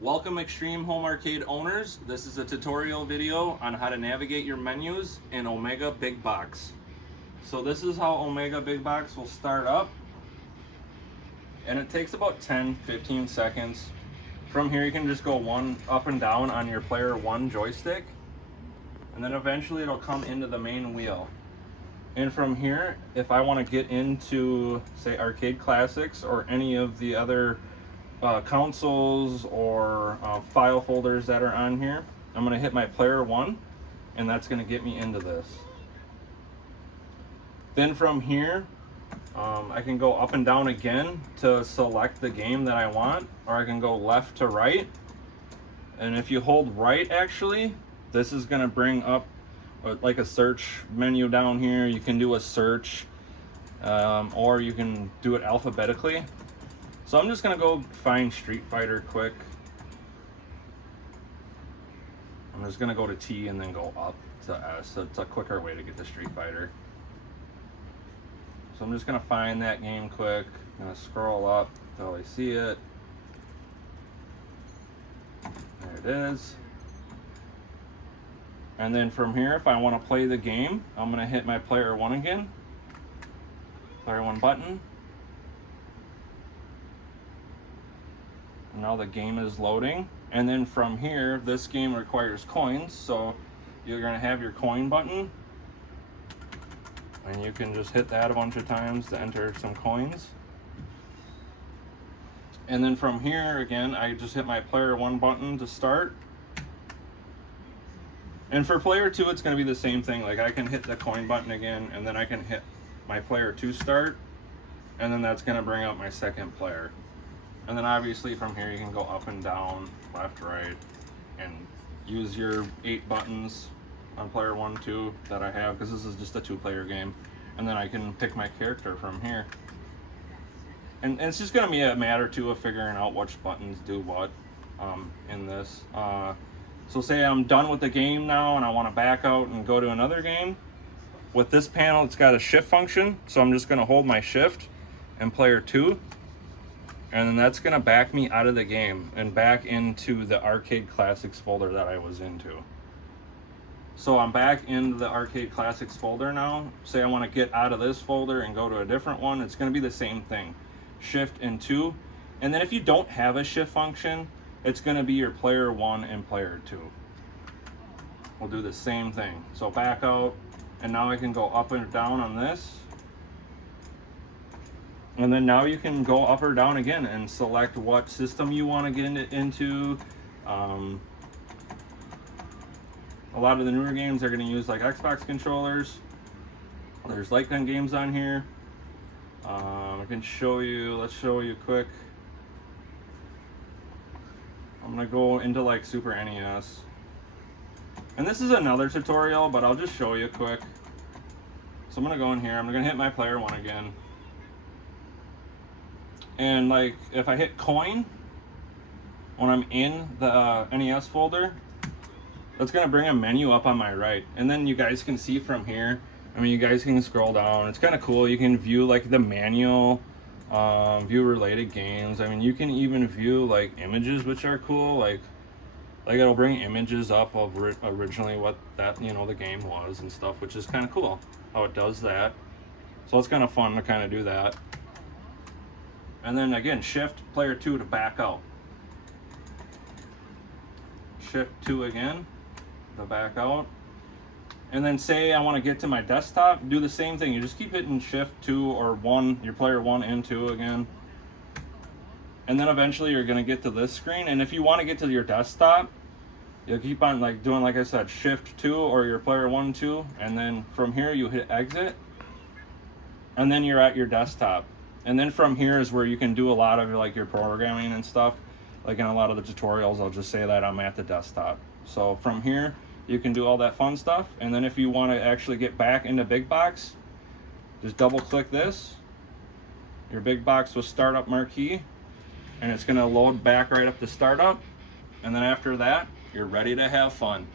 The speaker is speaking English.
Welcome Extreme Home Arcade owners. This is a tutorial video on how to navigate your menus in Omega Big Box. So this is how Omega Big Box will start up. And it takes about 10-15 seconds. From here you can just go one up and down on your player one joystick. And then eventually it'll come into the main wheel. And from here, if I want to get into, say, Arcade Classics or any of the other consoles or file folders that are on here, I'm going to hit my player one, and that's going to get me into this. Then from here, I can go up and down again to select the game that I want, or I can go left to right. And if you hold right, actually, this is going to bring up like a search menu down here. You can do a search, or you can do it alphabetically. So I'm just gonna go find Street Fighter quick. I'm just gonna go to T and then go up to S. So it's a quicker way to get to Street Fighter. So I'm just gonna find that game quick. I'm gonna scroll up until I see it. There it is. And then from here, if I want to play the game, I'm gonna hit my player one again. Player one button. Now the game is loading, and then from here, this game requires coins, so you're going to have your coin button, and you can just hit that a bunch of times to enter some coins. And then from here, again, I just hit my player one button to start. And for player two, it's going to be the same thing. Like, I can hit the coin button again, and then I can hit my player two start, and then that's going to bring up my second player. And then obviously from here you can go up and down, left, right, and use your 8 buttons on player 1, 2 that I have, because this is just a 2-player game. And then I can pick my character from here. And it's just gonna be a matter too of figuring out which buttons do what in this. So say I'm done with the game now and I wanna back out and go to another game. With this panel, it's got a shift function. So I'm just gonna hold my shift and player 2. And then that's gonna back me out of the game and back into the Arcade Classics folder that I was into. So I'm back into the Arcade Classics folder now. Say I wanna get out of this folder and go to a different one, it's gonna be the same thing. Shift and 2. And then if you don't have a shift function, it's gonna be your player 1 and player 2. We'll do the same thing. So back out, and now I can go up and down on this. And then now you can go up or down again and select what system you want to get into. A lot of the newer games are going to use like Xbox controllers. There's light gun games on here. I can show you, let's show you quick. I'm going to go into like Super NES. And this is another tutorial, but I'll just show you quick. So I'm going to go in here, I'm going to hit my player 1 again. And like if I hit coin when I'm in the NES folder, that's gonna bring a menu up on my right. And then you guys can see from here, I mean, you guys can scroll down. It's kind of cool. You can view like the manual, view related games. I mean, you can even view like images, which are cool. Like it'll bring images up of originally what that, you know, the game was and stuff, which is kind of cool how it does that. So it's kind of fun to kind of do that. And then again, shift player 2 to back out. Shift 2 again to back out. And then say I want to get to my desktop, do the same thing. You just keep hitting shift 2 or 1, your player 1 and 2 again. And then eventually you're going to get to this screen. And if you want to get to your desktop, you'll keep on like doing, like I said, shift 2 or your player 1, 2. And then from here you hit exit. And then you're at your desktop. And then from here is where you can do a lot of like your programming and stuff. Like in a lot of the tutorials, I'll just say that I'm at the desktop. So from here, you can do all that fun stuff. And then if you want to actually get back into Big Box, just double click this. Your Big Box will start up marquee, and it's going to load back right up to startup. And then after that, you're ready to have fun.